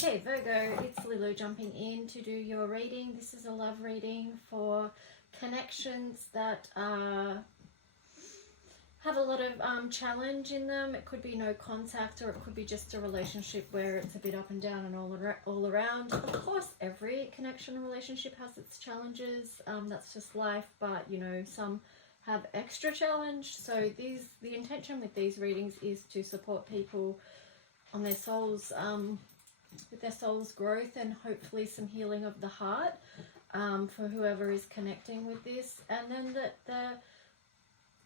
Okay, Virgo, it's Lulu jumping in to do your reading. This is a love reading for connections that have a lot of challenge in them. It could be no contact, or it could be just a relationship where it's a bit up and down and all around. Of course, every connection and relationship has its challenges. That's just life, but you know, some have extra challenge. So the intention with these readings is to support people on their souls, with their soul's growth, and hopefully some healing of the heart for whoever is connecting with this. And then that the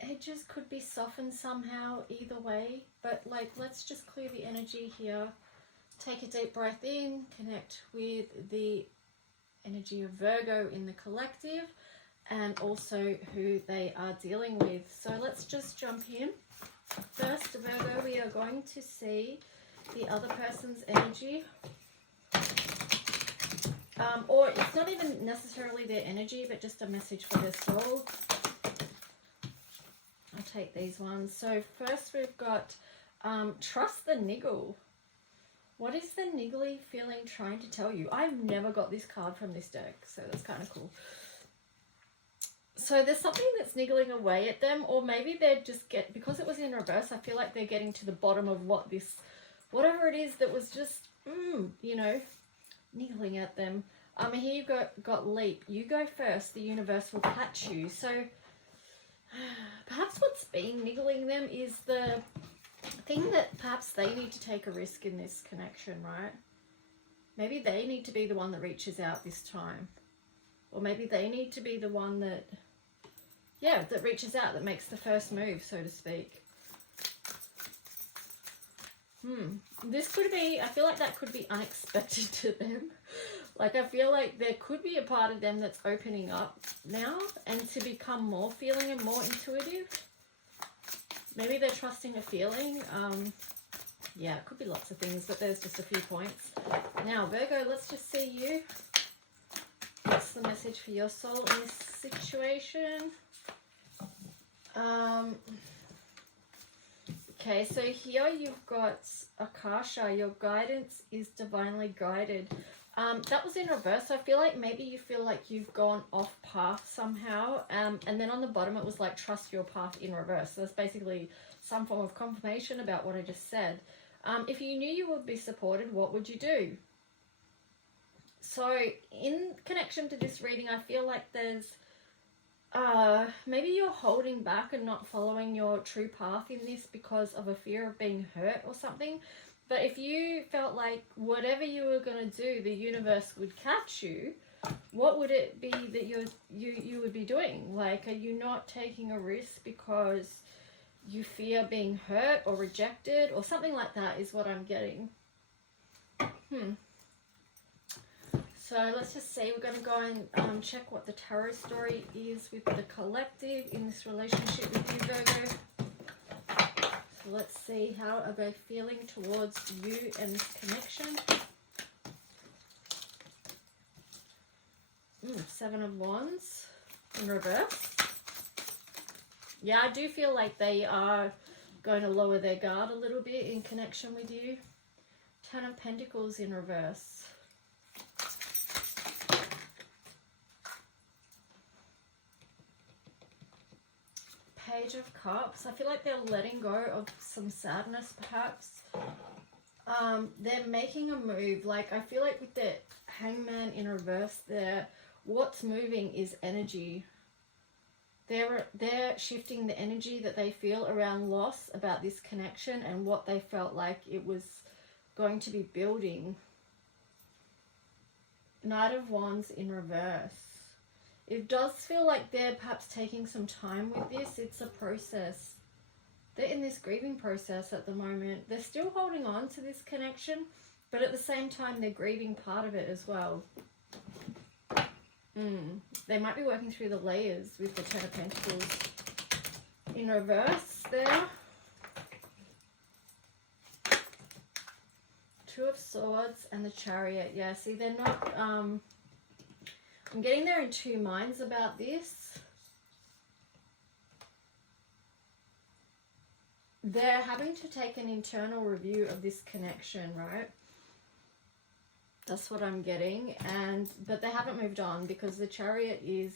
edges could be softened somehow either way, but like, let's just clear the energy here. Take a deep breath in, connect with the energy of Virgo in the collective and also who they are dealing with. So let's just jump in. First, Virgo, we are going to see the other person's energy, or it's not even necessarily their energy, but just a message for their soul. I'll take these ones. So first we've got trust the niggle. What is the niggly feeling trying to tell you? I've never got this card from this deck, so that's kind of cool. So there's something that's niggling away at them, or maybe they're just because it was in reverse, I feel like they're getting to the bottom of what this, whatever it is that was just, you know, niggling at them. Here you've got leap. You go first, the universe will catch you. So perhaps what's been niggling them is the thing that perhaps they need to take a risk in this connection, right? Maybe they need to be the one that reaches out this time. Or maybe they need to be the one that, yeah, that reaches out, that makes the first move, so to speak. This could be, I feel like that could be unexpected to them. Like, I feel like there could be a part of them that's opening up now and to become more feeling and more intuitive. Maybe they're trusting a feeling. Yeah, it could be lots of things, but there's just a few points. Now, Virgo, let's just see you. What's the message for your soul in this situation? Okay, so here you've got Akasha. Your guidance is divinely guided. That was in reverse. So I feel like maybe you feel like you've gone off path somehow. And then on the bottom it was like trust your path in reverse. So that's basically some form of confirmation about what I just said. If you knew you would be supported, what would you do? So in connection to this reading, I feel like there's maybe you're holding back and not following your true path in this because of a fear of being hurt or something. But if you felt like whatever you were going to do, the universe would catch you, what would it be that you would be doing? Like, are you not taking a risk because you fear being hurt or rejected or something like that is what I'm getting. So let's just see, we're going to go and check what the tarot story is with the collective in this relationship with you, Virgo. So let's see, how are they feeling towards you and this connection? 7 of Wands in reverse. Yeah, I do feel like they are going to lower their guard a little bit in connection with you. 10 of Pentacles in reverse. Page of Cups. I feel like they're letting go of some sadness, perhaps. They're making a move. Like, I feel like with the Hangman in reverse there, what's moving is energy. They're shifting the energy that they feel around loss about this connection and what they felt like it was going to be building. Knight of Wands in reverse. It does feel like they're perhaps taking some time with this. It's a process. They're in this grieving process at the moment. They're still holding on to this connection, but at the same time, they're grieving part of it as well. They might be working through the layers with the 10 of Pentacles in reverse there. 2 of Swords and the Chariot. Yeah, see, they're not... I'm getting there in two minds about this. They're having to take an internal review of this connection, right? That's what I'm getting. But they haven't moved on because the Chariot is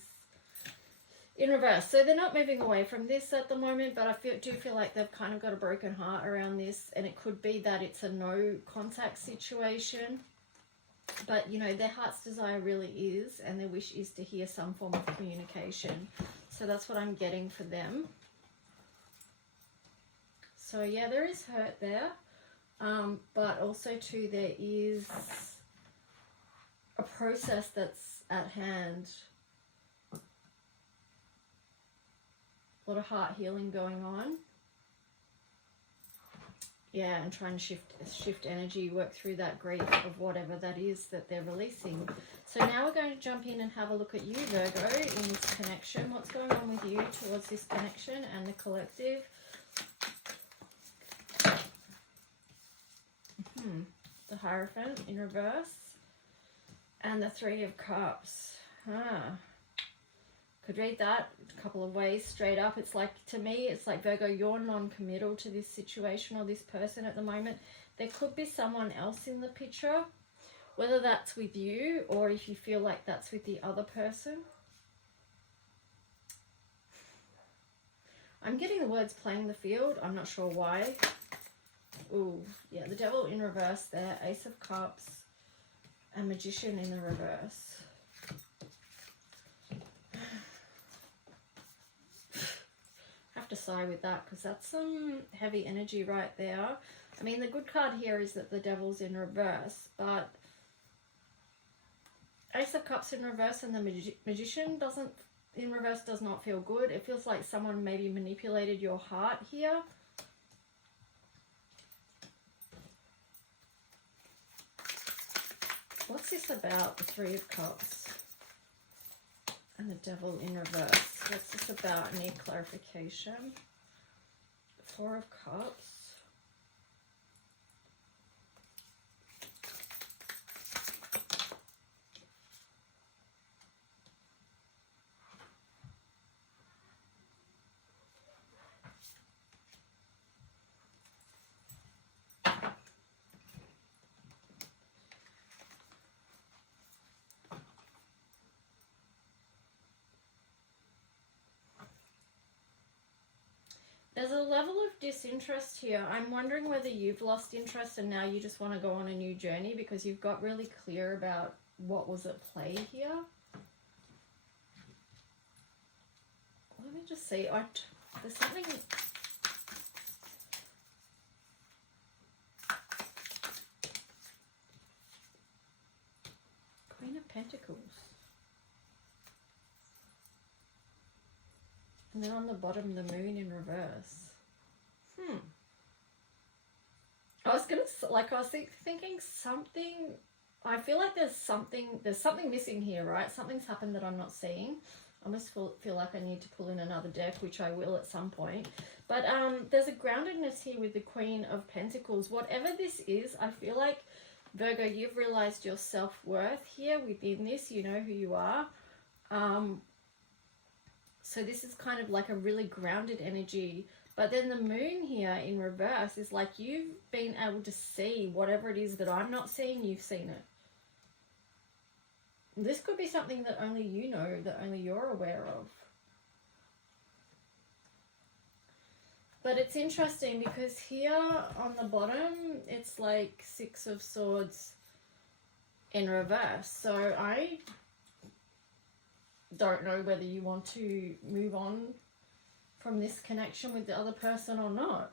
in reverse. So they're not moving away from this at the moment, but I do feel like they've kind of got a broken heart around this, and it could be that it's a no contact situation. But, you know, their heart's desire really is, and their wish is to hear some form of communication. So that's what I'm getting for them. So, yeah, there is hurt there. But also, too, there is a process that's at hand. A lot of heart healing going on. Yeah, and trying to shift energy, work through that grief of whatever that is that they're releasing. So now we're going to jump in and have a look at you, Virgo, in this connection. What's going on with you towards this connection and the collective? The Hierophant in reverse. And the Three of Cups. Could read that a couple of ways straight up. It's like, to me, it's like, Virgo, you're non-committal to this situation or this person at the moment. There could be someone else in the picture, whether that's with you or if you feel like that's with the other person. I'm getting the words playing the field. I'm not sure why. Ooh, yeah, the Devil in reverse there. Ace of Cups and Magician in the reverse. Have to sigh with that because that's some heavy energy right there. I mean, the good card here is that the Devil's in reverse, but Ace of Cups in reverse and the Magician in reverse does not feel good. It feels like someone maybe manipulated your heart here. What's this about, the Three of Cups and the Devil in reverse? What's this about? I need clarification. Four of Cups. There's a level of disinterest here. I'm wondering whether you've lost interest and now you just want to go on a new journey because you've got really clear about what was at play here. Let me just see. There's something... Queen of Pentacles. And then on the bottom, the Moon in reverse. I was thinking something, I feel like there's something missing here, right? Something's happened that I'm not seeing. I almost feel like I need to pull in another deck, which I will at some point. But there's a groundedness here with the Queen of Pentacles. Whatever this is, I feel like, Virgo, you've realized your self-worth here within this. You know who you are. So this is kind of like a really grounded energy. But then the Moon here in reverse is like you've been able to see whatever it is that I'm not seeing, you've seen it. This could be something that only you know, that only you're aware of. But it's interesting because here on the bottom, it's like Six of Swords in reverse. So I don't know whether you want to move on from this connection with the other person or not.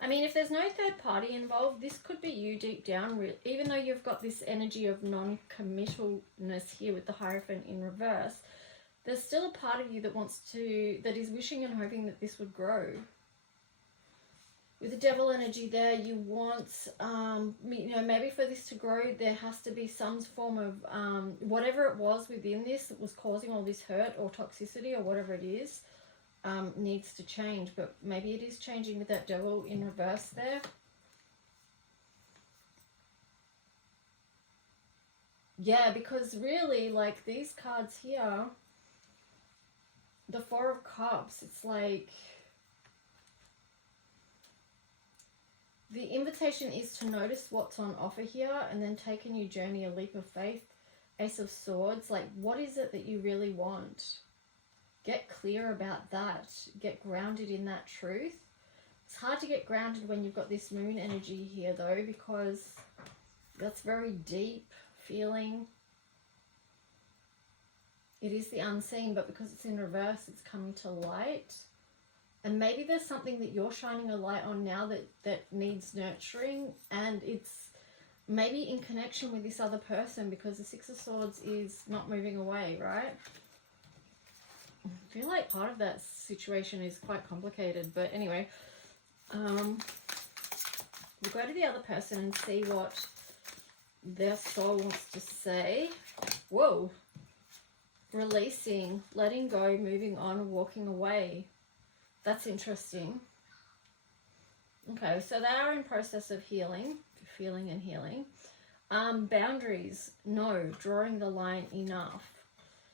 I mean, if there's no third party involved, this could be you deep down, even though you've got this energy of non-committalness here with the Hierophant in reverse, there's still a part of you that is wishing and hoping that this would grow. With the Devil energy there, you want, maybe for this to grow, there has to be some form of, whatever it was within this that was causing all this hurt or toxicity or whatever it is, needs to change. But maybe it is changing with that Devil in reverse there. Yeah, because really, like, these cards here, the Four of Cups, it's like... The invitation is to notice what's on offer here and then take a new journey, a leap of faith. Ace of Swords, like what is it that you really want? Get clear about that. Get grounded in that truth. It's hard to get grounded when you've got this moon energy here though, because that's very deep feeling. It is the unseen, but because it's in reverse, it's coming to light. And maybe there's something that you're shining a light on now that needs nurturing, and it's maybe in connection with this other person, because the Six of Swords is not moving away, right? I feel like part of that situation is quite complicated, but anyway, we'll go to the other person and see what their soul wants to say. Whoa. Releasing, letting go, moving on, walking away. That's interesting. Okay, so they are in process of healing, feeling and healing. Boundaries, no, drawing the line, enough.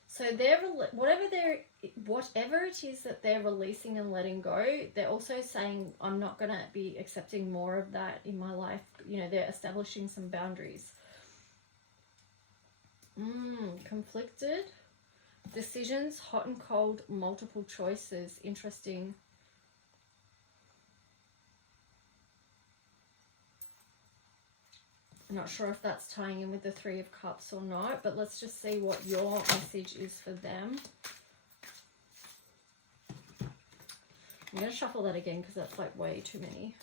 So they're whatever it is that they're releasing and letting go, they're also saying, I'm not going to be accepting more of that in my life. You know, they're establishing some boundaries. Conflicted. Decisions, hot and cold, multiple choices. Interesting. I'm not sure if that's tying in with the Three of Cups or not, but let's just see what your message is for them. I'm going to shuffle that again because that's like way too many.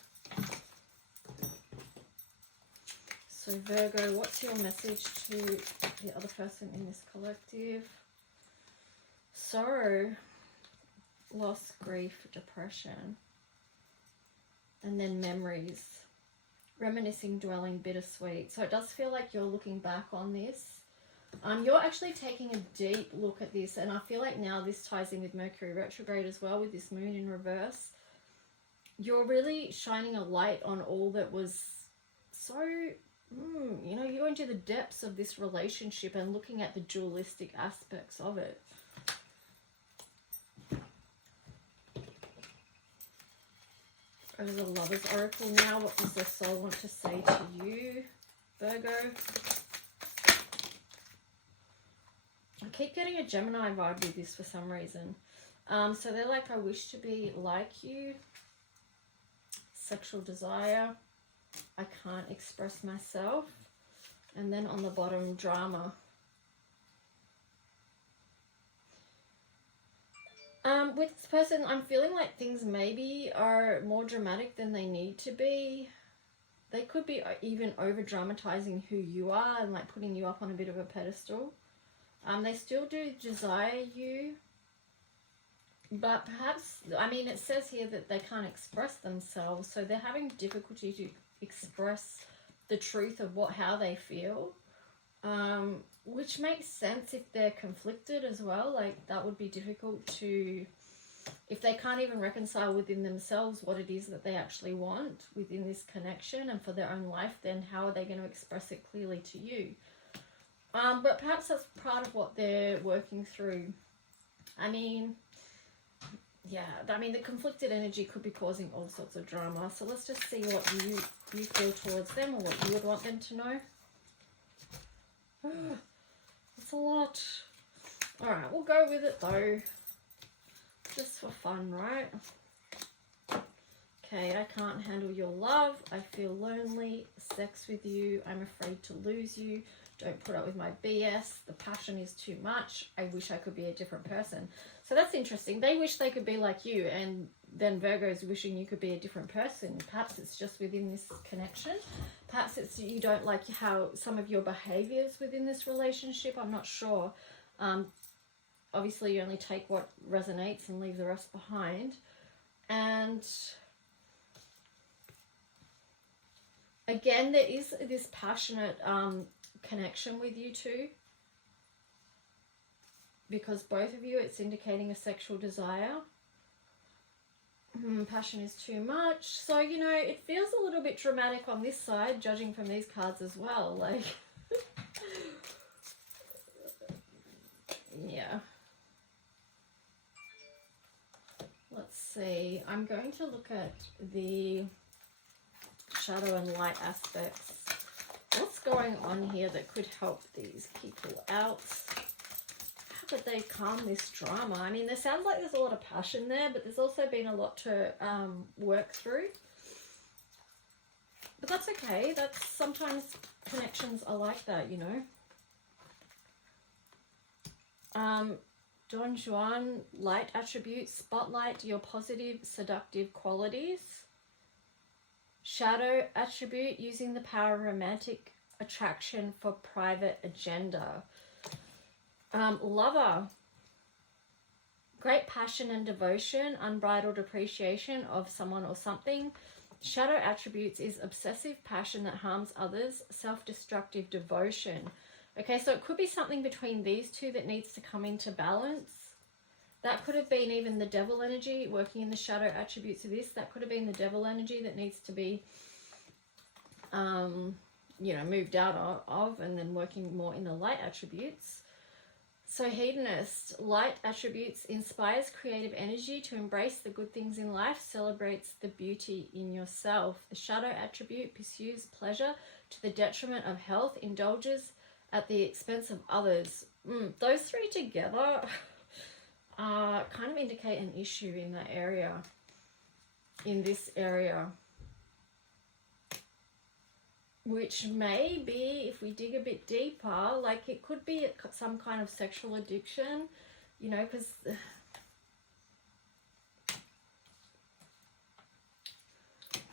So Virgo, what's your message to the other person in this collective? Sorrow, loss, grief, depression, and then memories. Reminiscing, dwelling, bittersweet. So it does feel like you're looking back on this. You're actually taking a deep look at this, and I feel like now this ties in with Mercury retrograde as well, with this moon in reverse. You're really shining a light on all that was so, you know, you go into the depths of this relationship and looking at the dualistic aspects of it. Go to the Lover's Oracle now. What does the soul want to say to you, Virgo? I keep getting a Gemini vibe with this for some reason. So they're like, I wish to be like you. Sexual desire. I can't express myself. And then on the bottom, drama. With this person, I'm feeling like things maybe are more dramatic than they need to be. They could be even over dramatizing who you are and like putting you up on a bit of a pedestal. They still do desire you, but perhaps, I mean, it says here that they can't express themselves, so they're having difficulty to express the truth of how they feel. Which makes sense if they're conflicted as well. Like that would be difficult to, if they can't even reconcile within themselves what it is that they actually want within this connection and for their own life, then how are they going to express it clearly to you? But perhaps that's part of what they're working through. I mean, yeah, I mean, the conflicted energy could be causing all sorts of drama. So let's just see what you feel towards them, or what you would want them to know. That's a lot. Alright, we'll go with it though. Just for fun, right? Okay, I can't handle your love. I feel lonely. Sex with you. I'm afraid to lose you. Don't put up with my BS. The passion is too much. I wish I could be a different person. So that's interesting. They wish they could be like you, and then Virgo's wishing you could be a different person. Perhaps it's just within this connection. Perhaps it's you don't like how some of your behaviors within this relationship. I'm not sure. Obviously, you only take what resonates and leave the rest behind. And again, there is this passionate connection with you two, because both of you, it's indicating a sexual desire. Passion is too much. So, you know, it feels a little bit dramatic on this side, judging from these cards as well. Like, yeah. Let's see. I'm going to look at the shadow and light aspects. What's going on here that could help these people out? How could they calm this drama? I mean, there sounds like there's a lot of passion there, but there's also been a lot to work through. But that's okay. That's sometimes connections are like that, you know. Don Juan, light attributes, spotlight your positive, seductive qualities. Shadow attribute, using the power of romantic attraction for private agenda. Lover, great passion and devotion, unbridled appreciation of someone or something. Shadow attributes is obsessive passion that harms others, self-destructive devotion. Okay, so it could be something between these two that needs to come into balance. That could have been even the devil energy working in the shadow attributes of this. That could have been the devil energy that needs to be, you know, moved out of and then working more in the light attributes. So hedonist, light attributes, inspires creative energy to embrace the good things in life, celebrates the beauty in yourself. The shadow attribute pursues pleasure to the detriment of health, indulges at the expense of others. Those three together kind of indicate an issue in that area, in this area. Which may be, if we dig a bit deeper, like it could be some kind of sexual addiction, you know, because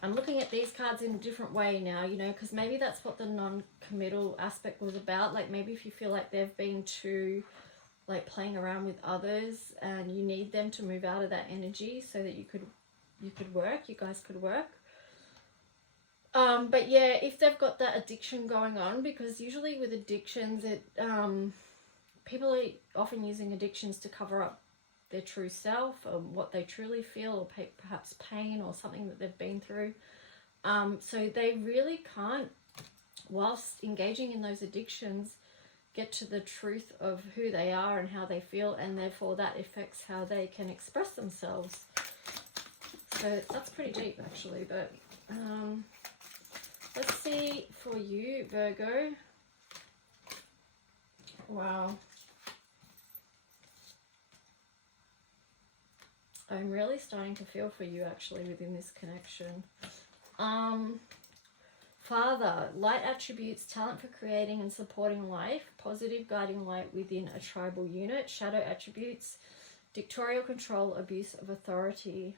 I'm looking at these cards in a different way now, you know, because maybe that's what the non-committal aspect was about. Like maybe if you feel like they've been too, like playing around with others and you need them to move out of that energy so that you guys could work. But yeah, if they've got that addiction going on, because usually with addictions, people are often using addictions to cover up their true self or what they truly feel, or perhaps pain or something that they've been through. So they really can't, whilst engaging in those addictions, get to the truth of who they are and how they feel, and therefore that affects how they can express themselves. So that's pretty deep actually, but let's see for you, Virgo. Wow. I'm really starting to feel for you actually within this connection. Father, light attributes, talent for creating and supporting life, positive guiding light within a tribal unit. Shadow attributes, dictatorial control, abuse of authority.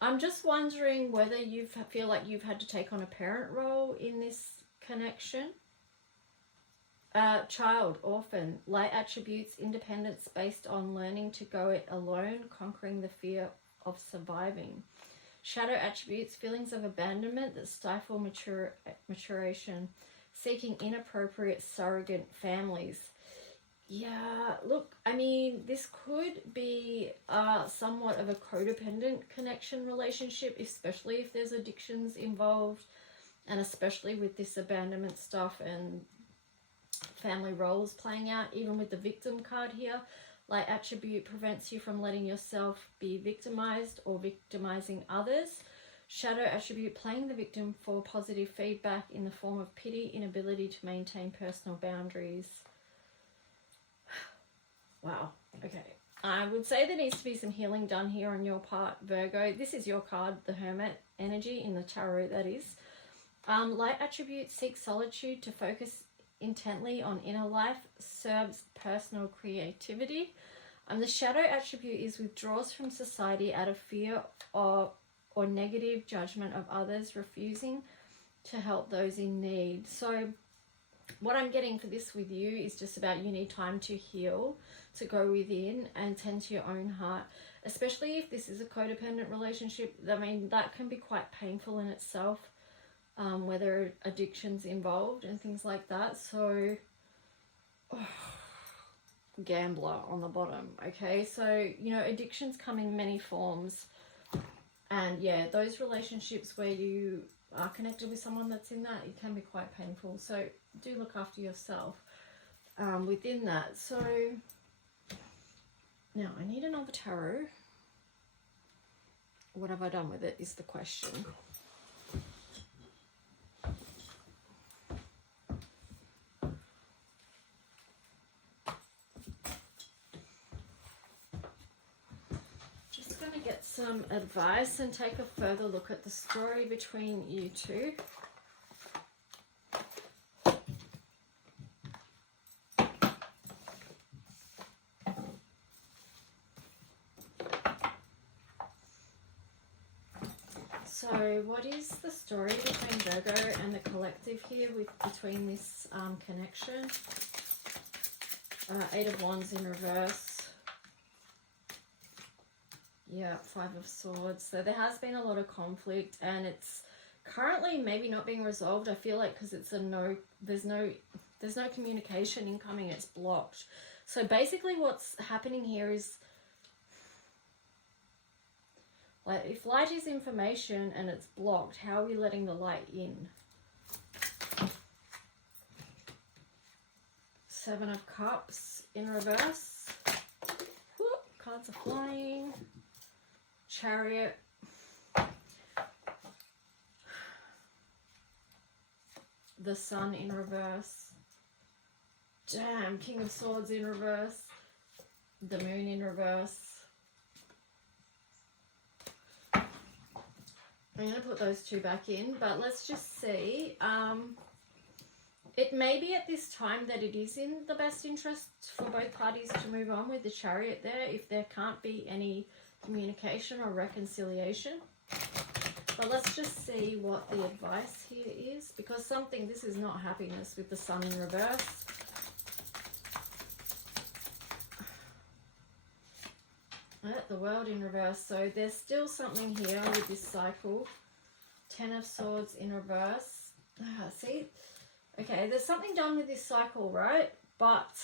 I'm just wondering whether you feel like you've had to take on a parent role in this connection. Child, orphan, light attributes, independence based on learning to go it alone, conquering the fear of surviving. Shadow attributes, feelings of abandonment that stifle maturation, seeking inappropriate surrogate families. Yeah, look, I mean, this could be somewhat of a codependent connection relationship, especially if there's addictions involved, and especially with this abandonment stuff and family roles playing out. Even with the victim card here, light attribute prevents you from letting yourself be victimized or victimizing others. Shadow attribute, playing the victim for positive feedback in the form of pity, inability to maintain personal boundaries. Wow, okay. I would say there needs to be some healing done here on your part, Virgo. This is your card, the Hermit energy in the tarot, that is. Light attribute, seek solitude to focus intently on inner life, serves personal creativity. The shadow attribute is withdraws from society out of fear or negative judgment of others, refusing to help those in need. So what I'm getting for this with you is just about you need time to heal, to go within and tend to your own heart, especially if this is a codependent relationship. I mean, that can be quite painful in itself, whether addiction's involved and things like that. So gambler on the bottom. Okay, so you know, addictions come in many forms, and yeah, those relationships where you are connected with someone that's in that, it can be quite painful. So do look after yourself within that. So now I need another tarot. What have I done with it is the question. Just going to get some advice and take a further look at the story between you two. So what is the story between Virgo and the collective here between this connection? Eight of Wands in reverse. Yeah, Five of Swords. So there has been a lot of conflict, and it's currently maybe not being resolved. I feel like because it's a no, there's no communication incoming. It's blocked. So basically, what's happening here is, like, if light is information and it's blocked, how are we letting the light in? Seven of Cups in reverse. Whoop, cards are flying. Chariot. The Sun in reverse. Damn, King of Swords in reverse. The Moon in reverse. I'm going to put those two back in, but let's just see. It may be at this time that it is in the best interest for both parties to move on with the Chariot there if there can't be any communication or reconciliation. But let's just see what the advice here is, because this is not happiness with the Sun in reverse. The World in reverse. So there's still something here with this cycle. Ten of Swords in reverse. See? Okay, there's something done with this cycle, right? But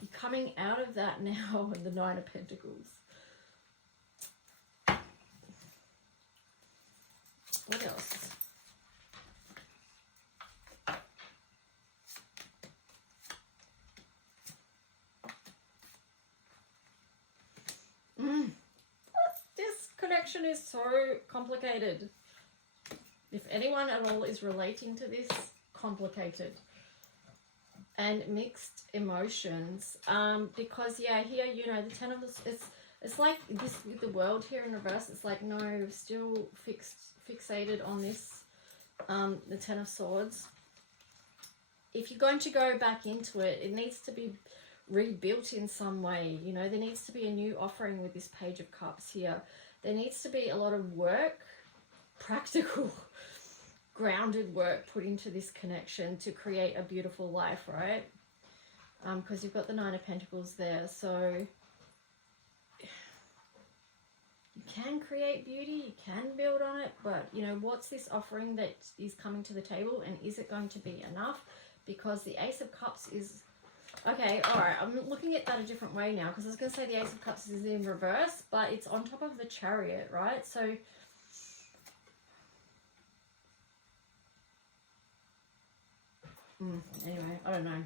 you're coming out of that now with the Nine of Pentacles. What else? This connection is so complicated. If anyone at all is relating to this, complicated. And mixed emotions. Because, yeah, here, you know, the Ten of it's like this with the World here in reverse. It's like, no, still fixated on this, the Ten of Swords. If you're going to go back into it, it needs to be rebuilt in some way. You know, there needs to be a new offering with this Page of Cups here. There needs to be a lot of work, practical, grounded work put into this connection to create a beautiful life, right? Because you've got the Nine of Pentacles there. So you can create beauty, you can build on it, but, you know, what's this offering that is coming to the table, and is it going to be enough? Because the Ace of Cups is... Okay, alright, I'm looking at that a different way now, because I was going to say the Ace of Cups is in reverse, but it's on top of the Chariot, right? So... anyway, I don't know.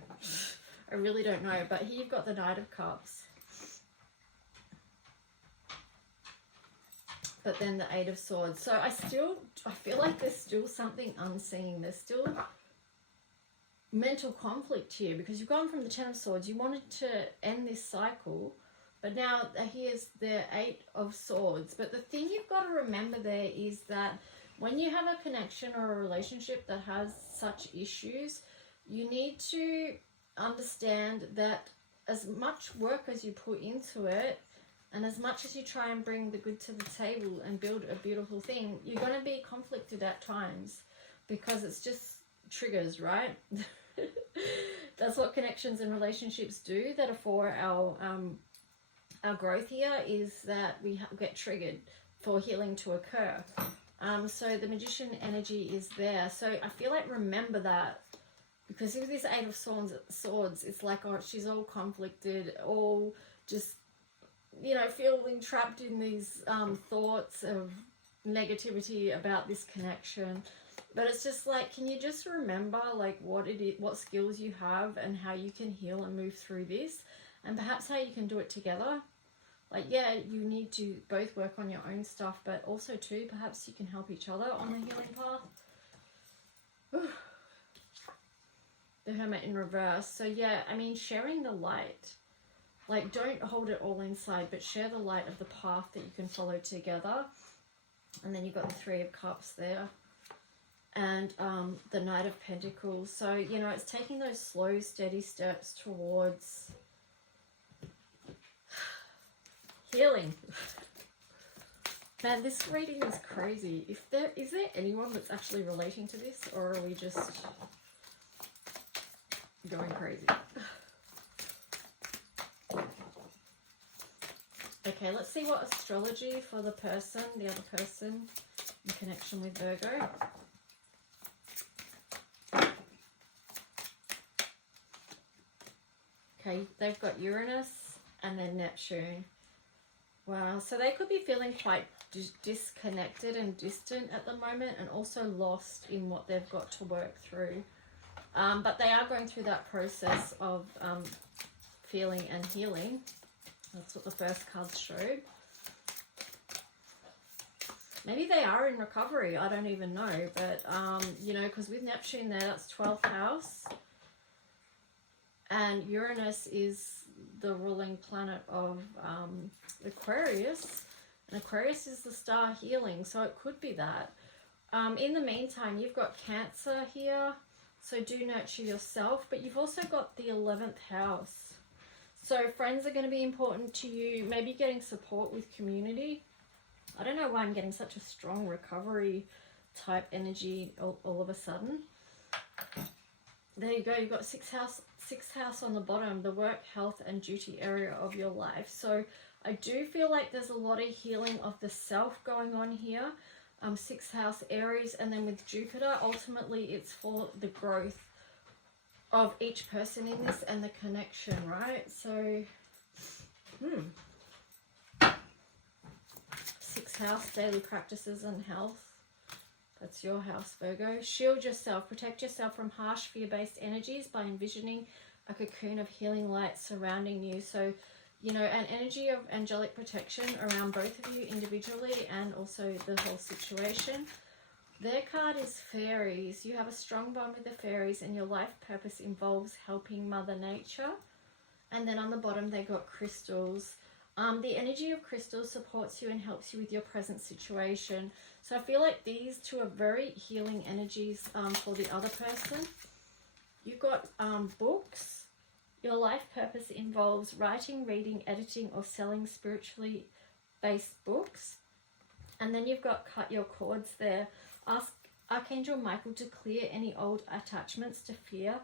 I really don't know, but here you've got the Knight of Cups. But then the Eight of Swords. So I feel like there's still something unseen. There's still mental conflict here, because you've gone from the Ten of Swords. You wanted to end this cycle, but now here's the Eight of Swords. But the thing you've got to remember there is that when you have a connection or a relationship that has such issues, you need to understand that as much work as you put into it, and as much as you try and bring the good to the table and build a beautiful thing, you're going to be conflicted at times, because it's just triggers, right? That's what connections and relationships do that are for our growth here, is that we get triggered for healing to occur. So the Magician energy is there. So I feel like remember that, because with this Eight of Swords, it's like, oh, she's all conflicted, all just, you know, feeling trapped in these thoughts of negativity about this connection. But it's just like, can you just remember like what it is, what skills you have, and how you can heal and move through this, and perhaps how you can do it together. Like, yeah, you need to both work on your own stuff, but also too, perhaps you can help each other on the healing path. The Hermit in reverse. So yeah, I mean, sharing the light. Like, don't hold it all inside, but share the light of the path that you can follow together. And then you've got the Three of Cups there. And the Knight of Pentacles. So, you know, it's taking those slow, steady steps towards healing. Man, this reading is crazy. Is there anyone that's actually relating to this, or are we just going crazy? Okay, let's see what astrology for the person, the other person, in connection with Virgo. Okay, they've got Uranus and then Neptune. Wow, so they could be feeling quite disconnected and distant at the moment, and also lost in what they've got to work through. But they are going through that process of feeling and healing. That's what the first cards showed. Maybe they are in recovery, I don't even know. But, you know, because with Neptune there, that's 12th house. And Uranus is the ruling planet of Aquarius. And Aquarius is the star healing, so it could be that. In the meantime, you've got Cancer here, so do nurture yourself. But you've also got the 11th house. So friends are going to be important to you. Maybe getting support with community. I don't know why I'm getting such a strong recovery type energy all of a sudden. There you go. You've got sixth house on the bottom, the work, health, and duty area of your life. So I do feel like there's a lot of healing of the self going on here. 6th house Aries, and then with Jupiter, ultimately it's for the growth of each person in this and the connection, right? So, 6th house, daily practices and health. That's your house, Virgo. Shield yourself. Protect yourself from harsh, fear-based energies by envisioning a cocoon of healing light surrounding you. So, you know, an energy of angelic protection around both of you individually and also the whole situation. Their card is fairies. You have a strong bond with the fairies, and your life purpose involves helping Mother Nature. And then on the bottom, they got crystals. The energy of crystals supports you and helps you with your present situation. So I feel like these two are very healing energies for the other person. You've got books. Your life purpose involves writing, reading, editing, or selling spiritually based books. And then you've got cut your cords there. Ask Archangel Michael to clear any old attachments to fear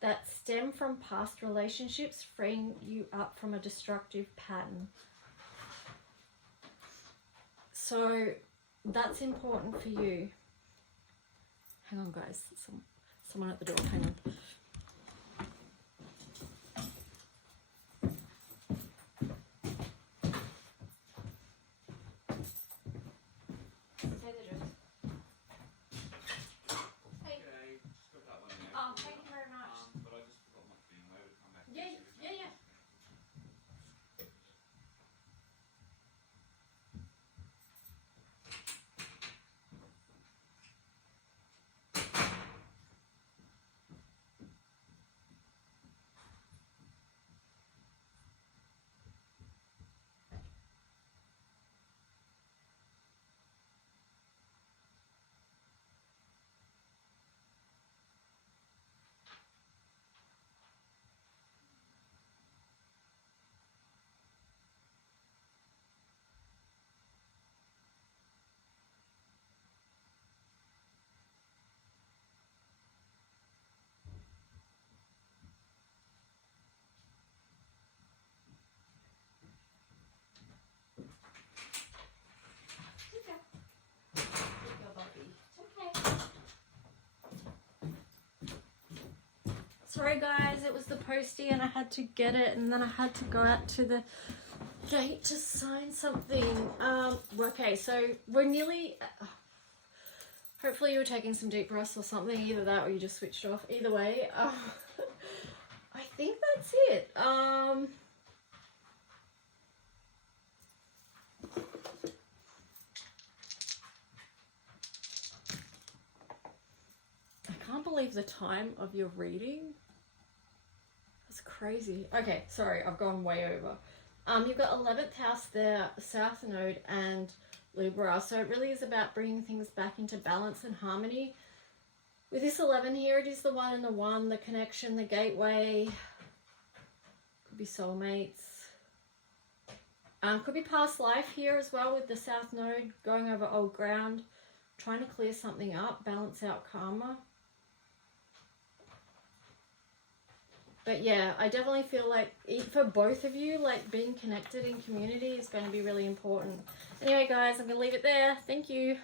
that stem from past relationships, freeing you up from a destructive pattern. So that's important for you. Hang on, guys. Someone at the door. Hang on. Sorry guys, it was the postie and I had to get it, and then I had to go out to the gate to sign something. Okay, so we're nearly... hopefully you were taking some deep breaths or something, either that or you just switched off. Either way, I think that's it. the time of your reading. That's crazy. Okay, sorry, I've gone way over. You've got 11th house there, South Node and Libra. So it really is about bringing things back into balance and harmony. With this 11 here, it is the 1 and the 1, the connection, the gateway. Could be soulmates. Could be past life here as well with the South Node, going over old ground, trying to clear something up, balance out karma. But yeah, I definitely feel like for both of you, like being connected in community is going to be really important. Anyway, guys, I'm going to leave it there. Thank you.